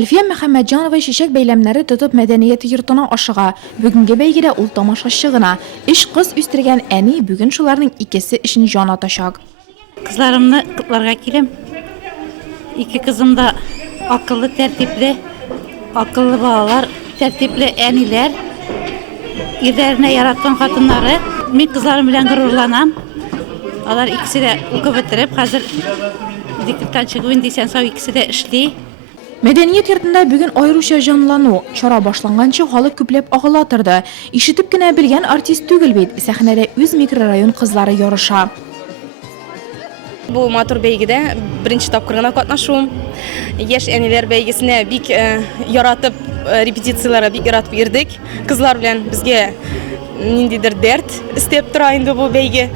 Әлфия Мөхәммәтҗанова шишәк бәйләмнәре тотып мәдәният йортына ашыга. Бүгенге бәйгедә ул тамашачы гына. Эш кыз үстергән әни бүген шуларның икесе өчен җан атачак. Кызларымны котларга килем. Ике кызым да акыллы, тәртипле, акыллы балалар, тәртипле әниләр, ирләренә яраткан хатыннары. Мин кызларым белән горурланам. Алар икесе дә укып бетереп, хәзер декреттан чыгу дисән сау икесе дә эшли. Мәдәният йортында бүген аеруча җанлану. Чара башланганчы халык күпләп агыла торды. Ишетеп кенә белгән артист түгел бит. Сәхнәдә үз микрорайон кызлары ярыша. Бу матур бәйгедә беренче тапкыр гына катнашуым. Яшь әниләр бәйгесенә бик яратып, репетицияләргә бик яратып йөрдек. Кызлар белән безгә ниндидер дәрт истеп тора инде бу бәйге.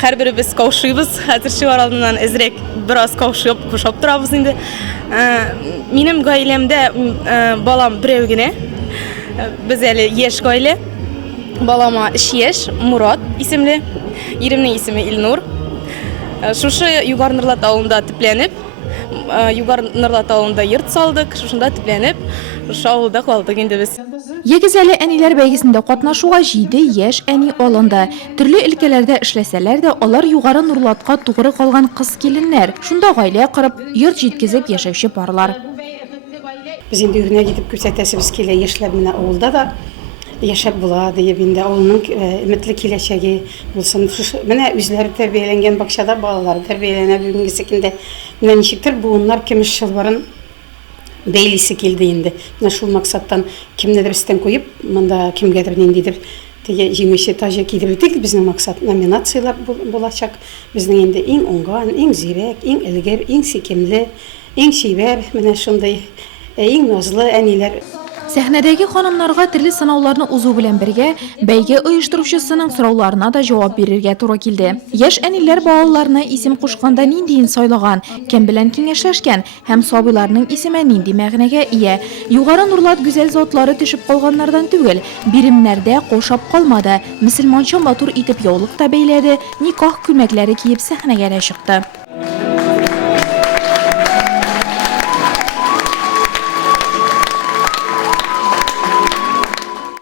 Һәрберебез каушыйбыз. Хәзер чыгар алдыннан әзрәк бераз каушып, кушап торабыз инде. Минем гаиләмдә балам берәү генә. Без әле яшь гаилә. Балама 3 яшь, Мурат исемле. Иремнең исеме Илнур. Шушы Югар Нырлат авылында төпләнеп, Югар Нырлат авылында йорт салдык, шушында төпләнеп, шушы авылда калдык инде без. Егез әле әниләр бәйгесендә катнашуга 7 яшь әни алынды. Төрле өлкәләрдә эшләсәләр дә, алар Югары Нурлатка тугры калган кыз киленнәр. Шунда гаилә корып, йорт җиткезеп яшәүче парлар. Biz инде үрнә китеп күрсәтәсебез килә яшьләр менә авылда да яшәп була дип инде авылның өметле киләчәге булсын. Менә үзләре тәрбияләнгән бакчада балалар тәрбияләнә бүгенге секендә. Менә ничектер буыннар көмеш чылбырын бәйлисе килде инде. Менә шул максаттан кемнедер өстен куеп, монда кемгәдер ниндидер теге җиңүче таҗы кидерү безнең максат. Номинациялар булачак. Безнең инде иң уңган, иң зирәк, иң элгәр, иң сикемле, иң чибәр, менә шундый иң назлы әниләр. Сәхнәдәге ханымнарга төрле сынауларны узу белән бергә бәйге оештыручысының сорауларына да җавап бирергә туры килде. Яшь әниләр балаларына исем кушканда ниндиен сайлаган, кем белән киңәшләшкән һәм сабыйларның исеме нинди мәгънәгә ия. Югары Нурлат гүзәл затлары төшеп калганнардан түгел, биремнәрдә кошап калмады. Мөселманча матур итеп яулык та бәйләде, никах күлмәкләре киеп сәхнәгә дә чыкты.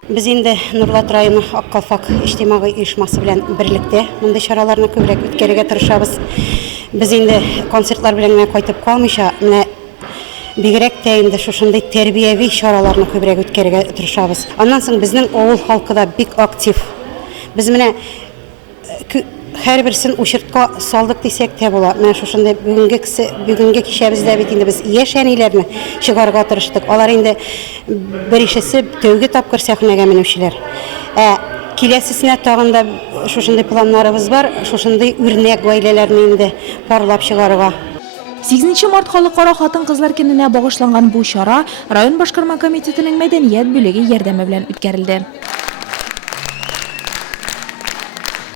Biz инде Нурлат районы Аккалфак иҗтимагый оешмасы белән берлектә мондай чараларны күбрәк үткәрергә тырышабыз. Без инде концертлар белән генә кайтып калмыйча, менә бигрәк тә инде шушындый тәрбияви чараларны күбрәк үткәрергә тырышабыз. Аннан соң безнең авыл халкы да бик актив. Без менә һәрберсен учетка салдык дисәк тә була. Менә шушындый бүгенге кичәбездә бит инде без яшь әниләрне чыгарга тырыштык. Алар инде беришесе тәүге тапкыр сәхнәгә менүчеләр. Киләсесенә тагын да шушындый планнарыбыз бар. Шушындый үрнәк гаиләләрне инде парлап чыгарга. 8 март халыкара хатын-кызлар көненә багышланган бу чара район башкарма комитетының мәдәният бүлеге ярдәме белән үткәрелде.